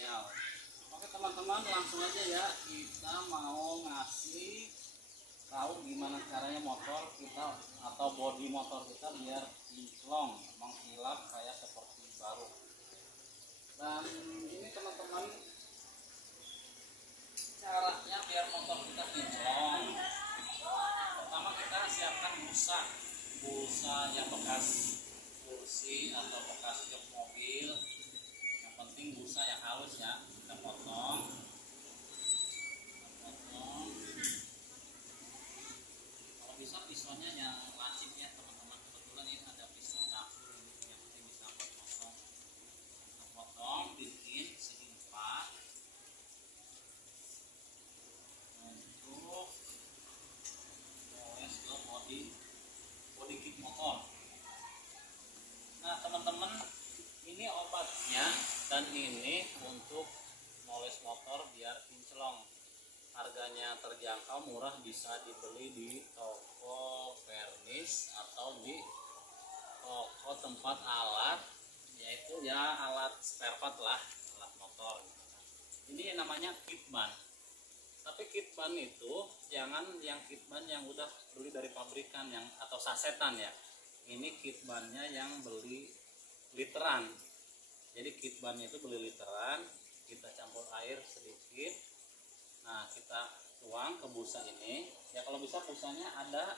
spesial. Oke teman-teman, langsung aja ya, kita mau ngasih tahu gimana caranya motor kita atau bodi motor kita biar kinclong, mengkilap kayak seperti baru. Dan ini teman-teman, caranya biar motor kita kinclong. Pertama kita siapkan busa yang bekas kursi atau bekas jok mobil. Yang penting busa yang halus ya, kita potong. Kalau bisa pisaunya yang lancip ya teman-teman, kebetulan ini ada pisau dapur yang penting bisa buat potong. Kita potong bikin segi 4 untuk poles ke bodi kit motor. Nah teman-teman, ini obatnya dan ini untuk moles motor biar kinclong. Harganya terjangkau, murah, bisa dibeli di toko vernis atau di toko tempat alat, yaitu ya alat spare part lah, alat motor. Ini namanya kit ban. Tapi kit ban itu jangan yang kit ban yang udah beli dari pabrikan yang atau sasetan ya. Ini kit bannya yang beli literan. Jadi kit bannya itu beli literan, kita campur air sedikit. Nah kita tuang ke busa ini. Ya kalau bisa busanya ada,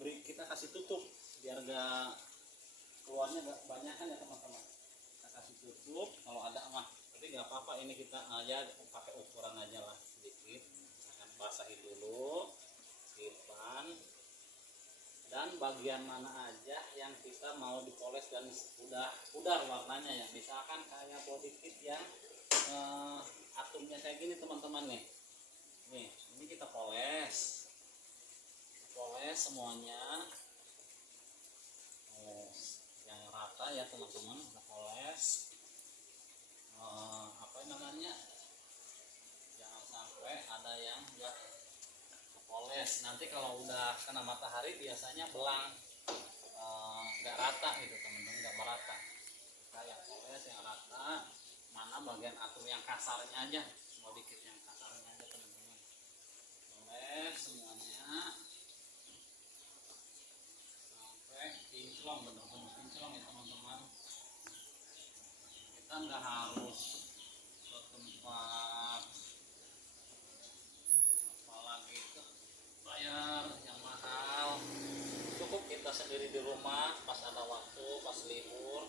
kita kasih tutup biar gak keluarnya gak banyakan ya teman-teman. Kita kasih tutup kalau ada mah. Tapi gak apa-apa, ini kita aja pakai ukuran aja lah sedikit. Akan basahi dulu kit ban. Dan bagian mana aja yang kita mau dipoles dan udah pudar warnanya ya, misalkan kayak body kit yang atumnya kayak gini teman-teman nih, ini kita poles semuanya, yang rata ya teman-teman, kita poles, apa namanya, jangan sampai ada yang enggak poles. Nanti kalau udah kena matahari biasanya belang, nggak rata gitu teman-teman, nggak merata. Kita yang poles yang rata, mana bagian atur yang kasarnya aja, mau dikit yang kasarnya aja teman-teman. Poles semuanya sampai kinclong, benar-benar kinclong ya teman-teman. Kita nggak harus ke tempat apalagi ke bayar yang mahal, cukup kita sendiri di rumah pas ada waktu, pas libur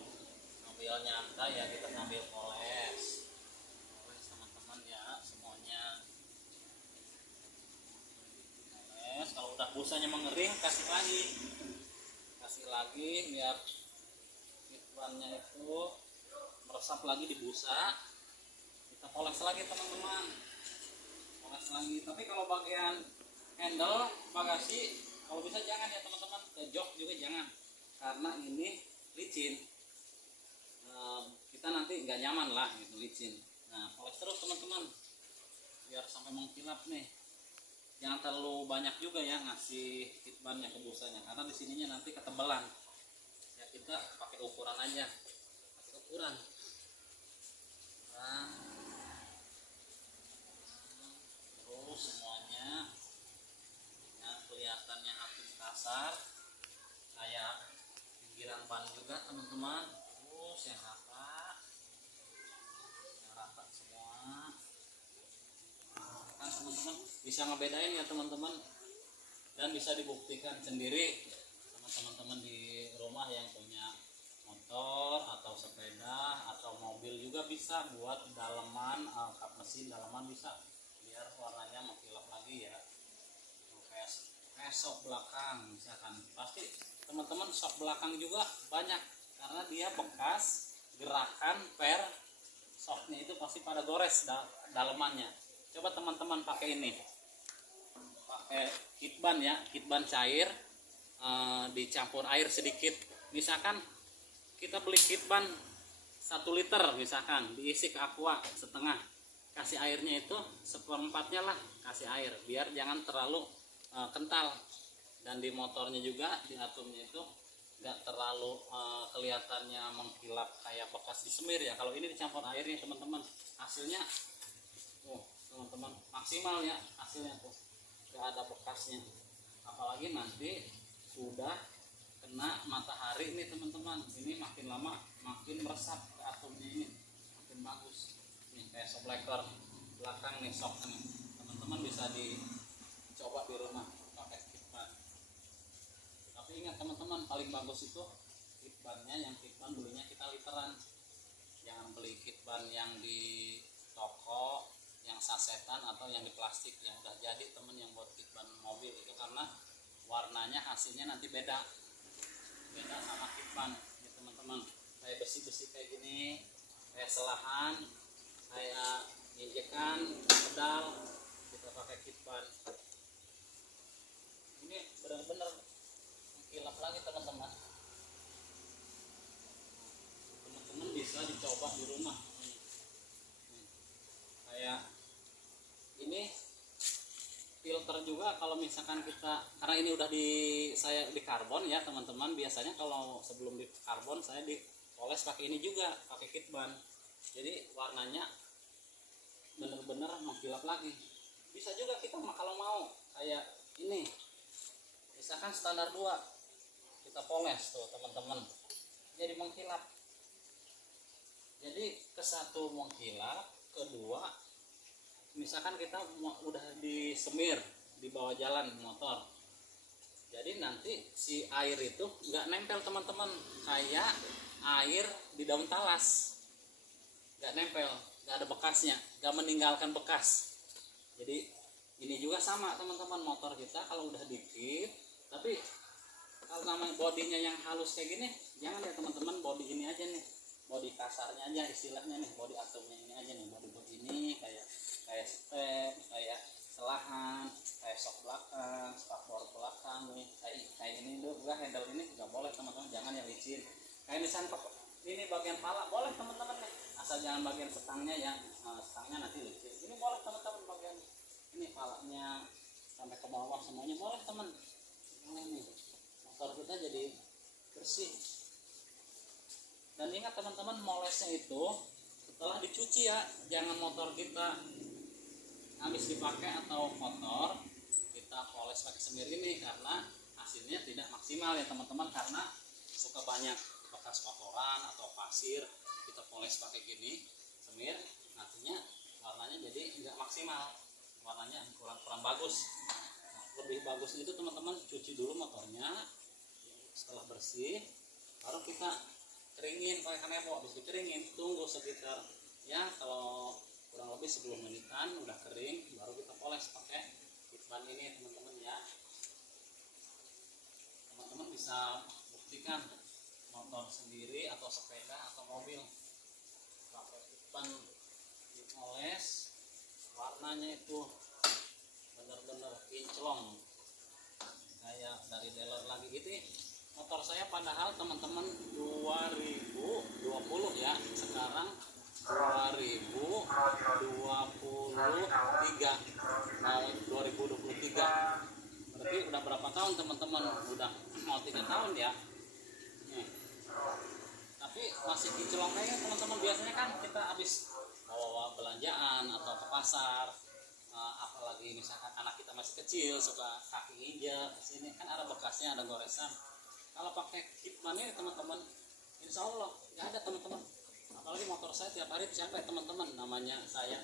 sambil nyantai ya, kita sambil poles teman-teman ya, semuanya poles. Kalau udah busanya mengering, kasih lagi biar kit bannya itu meresap lagi di busa. Kita poles lagi teman-teman, poles lagi. Tapi kalau bagian handle bagasi kalau bisa jangan ya teman-teman, ke jok juga jangan, karena ini licin, kita nanti nggak nyaman lah gitu, licin. Nah poles terus teman-teman biar sampai mengkilap nih. Jangan terlalu banyak juga ya ngasih kit bannya ke busanya, karena di sininya nanti ketebalan ya. Kita pakai ukuran aja, pakai ukuran. Nah, terus semuanya ya, kelihatannya api kasar kayak pinggiran ban juga teman-teman. Terus yang rata semua. Kan teman-teman bisa ngebedain ya teman-teman, dan bisa dibuktikan sendiri sama teman-teman di rumah yang punya motor atau sepeda atau mobil juga bisa buat daleman, kap mesin daleman bisa biar warnanya mengkilap lagi ya. Kayak sok belakang misalkan, pasti teman-teman sok belakang juga banyak karena dia bekas gerakan per soknya itu pasti pada gores dalemannya. Coba teman-teman pakai ini, pakai kit ban ya, kit ban cair, dicampur air sedikit. Misalkan kita beli kit ban 1 liter, misalkan diisi ke aqua setengah, kasih airnya itu 1/4-nya lah, kasih air biar jangan terlalu kental. Dan di motornya juga, di atumnya itu nggak terlalu kelihatannya mengkilap kayak bekas disemir ya. Kalau ini dicampur air nih teman-teman, hasilnya teman-teman maksimal ya hasilnya tuh, nggak ada bekasnya. Apalagi nanti sudah kena matahari nih teman-teman, ini makin lama makin meresap ke atomnya, ini makin bagus nih kayak shock lacquer belakang nih shock nih. Teman-teman bisa dicoba di rumah pakai kit ban. Tapi ingat teman-teman, paling bagus itu kit bannya yang kit ban belinya kita literan, jangan beli kit ban yang di toko yang sasetan atau yang di plastik yang udah jadi temen, yang buat kit ban mobil itu karena warnanya hasilnya nanti beda sama kit ban ya teman-teman. Kayak besi-besi kayak gini, kayak selahan, kayak injekan pedal, kita pakai kit ban ini benar-benar kilap lagi teman-teman. Teman-teman bisa dicoba di rumah. Kayak ini filter juga, kalau misalkan kita, karena ini udah saya di karbon ya teman-teman, biasanya kalau sebelum di karbon saya dipoles pakai ini juga, pakai kit ban, jadi warnanya bener-bener mengkilap lagi. Bisa juga kita kalau mau kayak ini, misalkan standar 2 kita poles tuh teman-teman, jadi mengkilap. Jadi ke satu mengkilap, kedua misalkan kita udah disemir di bawah jalan motor, jadi nanti si air itu nggak nempel teman-teman, kayak air di daun talas, nggak nempel, nggak ada bekasnya, nggak meninggalkan bekas. Jadi ini juga sama teman-teman, motor kita kalau udah dikit, tapi kalau namanya bodinya yang halus kayak gini, jangan ya teman-teman, body ini aja nih, body kasarnya aja istilahnya nih, body atomnya ini aja nih, body ini kayak step, kayak selahan, kayak shock belakang, spakbor belakang nih, kayak ini juga handle ini nggak boleh teman-teman, jangan yang licin. Kayak misalnya ini bagian pala boleh teman-teman nih, asal jangan bagian setangnya ya, setangnya nanti licin. Ini boleh teman-teman, bagian ini palanya sampai ke bawah semuanya boleh teman. Ini motor kita jadi bersih. Dan ingat teman-teman, molesnya itu setelah dicuci ya, jangan motor kita habis dipakai atau kotor kita poles pakai semir ini, karena hasilnya tidak maksimal ya teman-teman, karena suka banyak bekas kotoran atau pasir, kita poles pakai gini semir, nantinya warnanya jadi nggak maksimal, warnanya kurang bagus. Lebih bagus itu teman-teman cuci dulu motornya, setelah bersih baru kita keringin pakai kanebo. Habis dikeringin tunggu sekitar ya kalau kurang lebih 10 menitan, udah kering baru kita poles pakai kit ban ini teman-teman ya. Teman-teman bisa buktikan motor sendiri atau sepeda atau mobil pakai kit ban dipoles, warnanya itu bener-bener kinclong kayak dari dealer lagi gitu. Motor saya padahal teman-teman 2020 ya, sekarang 2023 mau 2023, berarti udah berapa tahun teman-teman, udah mau 3 tahun ya. Nih. Tapi masih kinclong kayak teman-teman. Biasanya kan kita habis bawa belanjaan atau ke pasar, apalagi misalkan anak kita masih kecil suka kaki injek kesini kan ada bekasnya, ada goresan. Kalau pakai kit ban ini teman-teman, insya Allah nggak ada teman-teman. Apalagi motor saya tiap hari capek teman-teman, namanya saya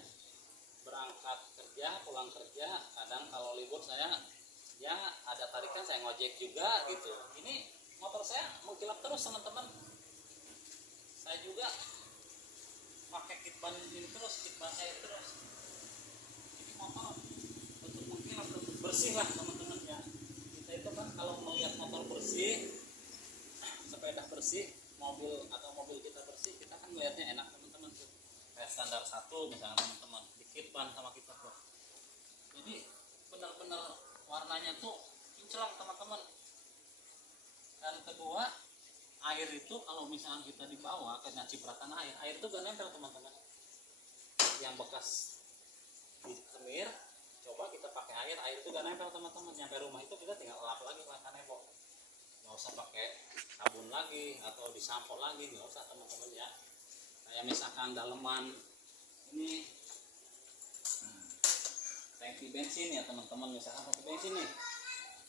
berangkat kerja pulang kerja, kadang kalau libur saya ya ada tarikan, saya ngojek juga gitu. Ini motor saya mengkilap terus teman-teman, saya juga pakai kit ban ini terus, kit ban air terus. Ini motor untuk mengkilap, untuk bersih lah teman-teman ya. Kita itu kan kalau melihat motor bersih, sepeda bersih, mobil atau mobil kita bersih, kita kan melihatnya enak teman-teman tuh. Kayak standar 1 misalnya teman-teman, dikit ban sama kita tuh. Jadi benar-benar warnanya tuh kinclong teman-teman. Dan kedua, air itu kalau misalnya kita dibawa kena cipratan air itu gak nempel teman-teman. Yang bekas disemir, coba kita pakai air itu gak nempel teman-teman. Nyampe rumah itu kita tinggal lap lagi pakai kanebo, nggak usah pakai sabun disabun lagi atau disampo lagi, nggak usah teman-teman ya. Kayak misalkan daleman ini tangki bensin ya teman-teman, misalkan tangki bensin nih,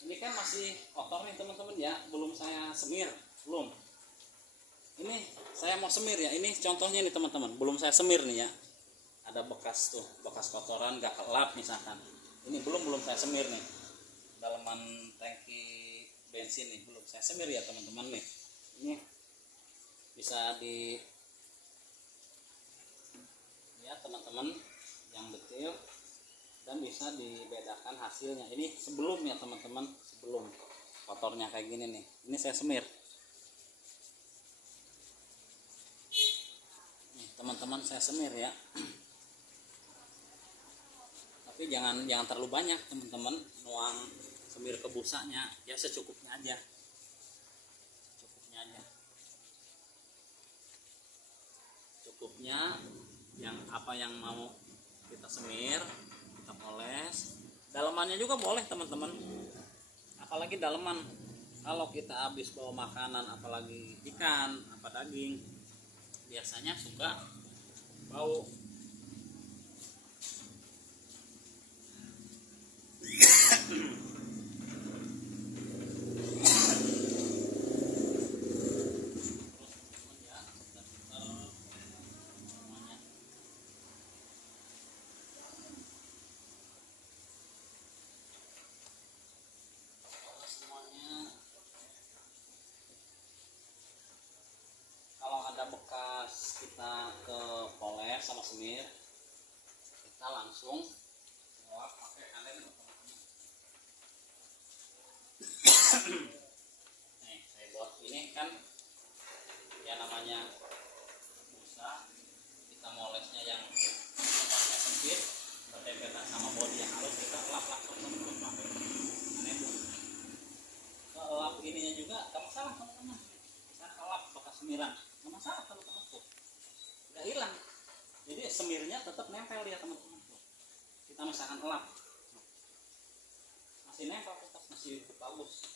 ini kan masih kotor nih teman-teman ya, belum saya semir, belum. Ini saya mau semir ya, ini contohnya nih teman-teman, belum saya semir nih ya. Ada bekas tuh, bekas kotoran gak kelap misalkan. Ini belum saya semir nih. Dalaman tangki bensin nih belum saya semir ya teman-teman nih. Ini bisa di ya teman-teman yang detail dan bisa dibedakan hasilnya. Ini sebelum ya teman-teman, sebelum kotornya kayak gini nih. Ini saya semir. Nih, teman-teman saya semir ya. Tapi jangan terlalu banyak teman-teman, nuang semir ke busanya ya, secukupnya aja, cukupnya yang apa yang mau kita semir, kita poles. Dalemannya juga boleh teman-teman, apalagi daleman kalau kita habis bawa makanan, apalagi ikan apa daging, biasanya suka bau. Kalau ada bekas kita ke poles sama semir, kita langsung lap pakai kalen. Nih saya buat ini kan ya namanya busa, kita molesnya yang tempatnya sempit berdempetan sama bodi yang halus, kita lap langsung pakai kanebo. Lap ininya juga gak masalah teman-teman, bisa lap bekas semiran gak masalah teman-teman tuh, nggak hilang. Jadi semirnya tetap nempel ya teman-teman tuh. Kita misalkan lap masih nempel, tetap masih bagus,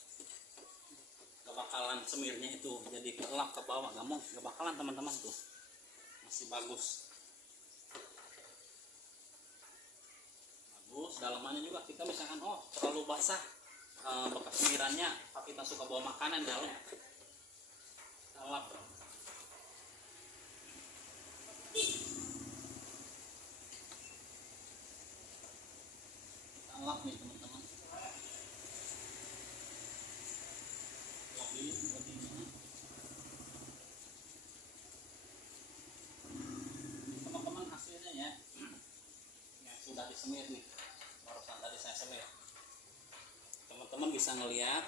gak bakalan semirnya itu jadi kelap ke bawah, gak bakalan teman-teman tuh, masih bagus. Dalamannya juga kita misalkan terlalu basah bekas semirannya, apa kita suka bawa makanan dalam, kita lap. Kita lap nih teman-teman, teman-teman hasilnya ya, yang sudah disemir nih, barusan tadi saya semir. Teman-teman bisa ngelihat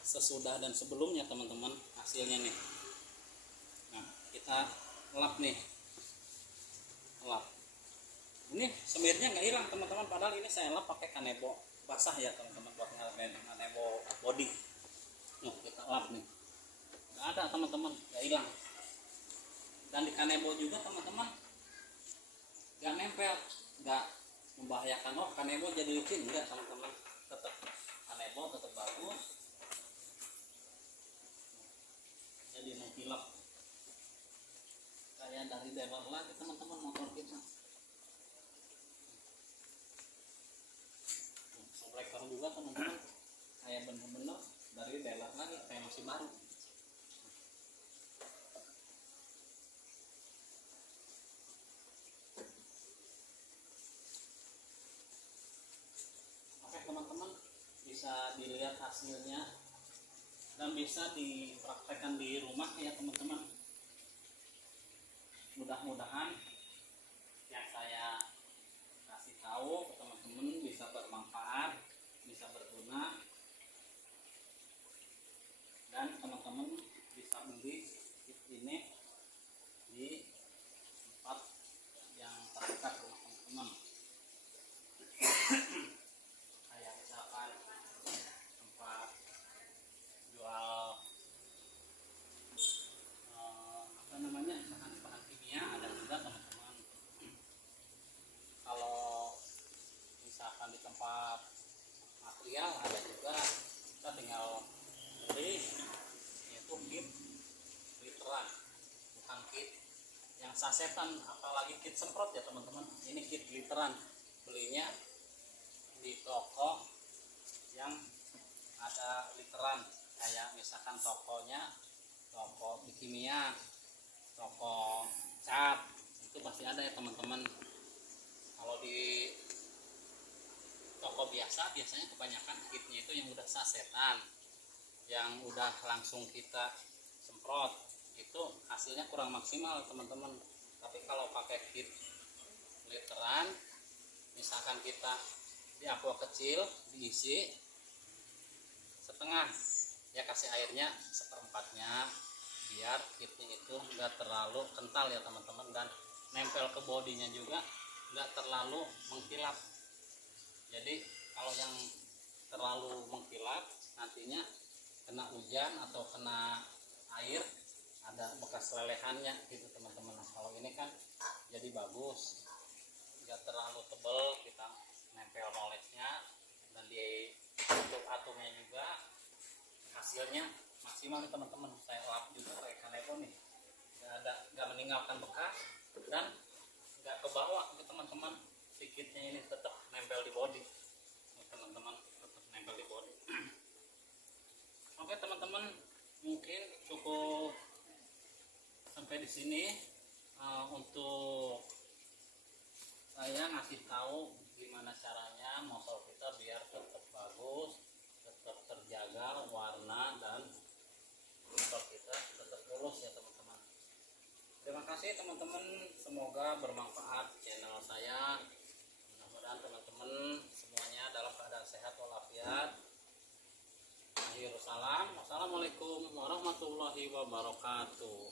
sesudah dan sebelumnya teman-teman hasilnya nih. Nah kita lap nih, lap ini semirnya nggak hilang teman-teman, padahal ini saya lap pakai kanebo basah ya teman-teman, buat kanebo body. Nah kita lap nih, nggak ada teman-teman, nggak hilang. Dan di kanebo juga teman-teman nggak nempel, nggak membahayakan kanebo jadi licin, enggak teman-teman, tetap kanebo tetap bagus, jadi mengkilap kayak dari dealer lagi teman-teman motor kita. Sobreker juga teman-teman, kayak bener-bener dari dealer lagi, kayak masih baru. Oke teman-teman, bisa dilihat hasilnya dan bisa dipraktekkan di rumah ya teman-teman. Mudah-mudahan yang saya kasih tahu ke teman-teman bisa bermanfaat, bisa berguna, dan teman-teman bisa beli kit ini di tempat yang terdekat rumah teman-teman. Kayak misalkan tempat jual apa namanya, bahan-bahan kimia ada juga teman-teman. Kalau sasetan, apalagi kit semprot ya teman-teman. Ini kit literan, belinya di toko yang ada literan, kayak misalkan tokonya toko kimia, toko cat, itu pasti ada ya teman-teman. Kalau di toko biasanya kebanyakan kitnya itu yang udah sasetan, yang udah langsung kita semprot, itu hasilnya kurang maksimal teman-teman. Tapi kalau pakai kit literan, misalkan kita di aqua kecil diisi setengah, ya kasih airnya seperempatnya, biar kitnya itu enggak terlalu kental ya teman-teman, dan nempel ke bodinya juga enggak terlalu mengkilap. Jadi kalau yang terlalu mengkilap nantinya kena hujan atau kena air ada bekas lelehannya gitu teman-teman. Nah, kalau ini kan jadi bagus, nggak terlalu tebel, kita nempel molesnya, dan di tutup atumnya juga hasilnya maksimal nih teman-teman. Saya lap juga pakai kanebo nih, nggak meninggalkan bekas dan nggak ke bawah nih teman-teman. Sedikitnya ini tetap nempel di body teman-teman, tetap nempel di body. Oke teman-teman, mungkin cukup sampai di sini untuk saya ngasih tahu gimana caranya motor kita biar tetap bagus, tetap terjaga warna, dan motor kita tetap mulus ya teman-teman. Terima kasih teman-teman, semoga bermanfaat channel saya. Mudah-mudahan teman-teman semuanya dalam keadaan sehat walafiat. Akhir salam, wassalamualaikum warahmatullahi wabarakatuh.